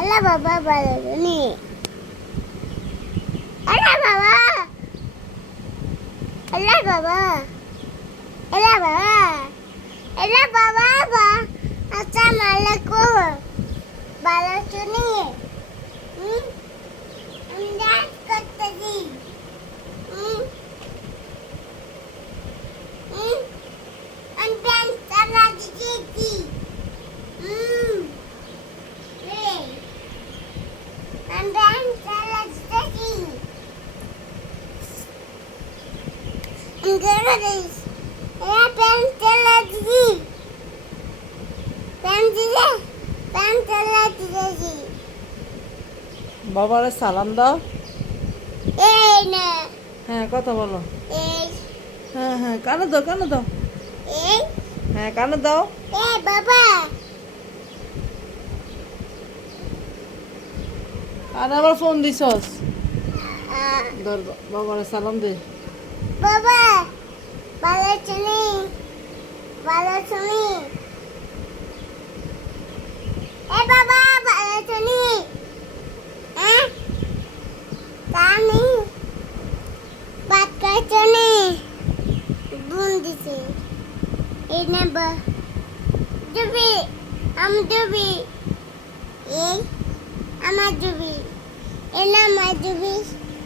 এলা বাবা ভালো নি এলা বাবা এলা বাবা এলা বাবা এলা বাবা বা আসসালামু আলাইকুম ভালো শুনি আমি ডান্স করতেছি আমি ডান্স চালাচ্ছি I'm dance চালাচ্ছি I'm gonna this dance চালাচ্ছি dance চালাচ্ছি বাবারে সালাম দাও। এই না হ্যাঁ কথা বলো। এই হ্যাঁ হ্যাঁ কানে দাও কানে দাও। এই হ্যাঁ কানে দাও। এই বাবা আর আবার ফোন দিছস। আহ, ধর বাবারে সালাম দে। বাবা ভালো শুনি এ বাবা ভালো শুনি হ্যাঁ কানি বাত করছো নি বুন দিছে এই নাম্বার জুবি জুবি এই আমার জুবি এই নাম্বার জুবি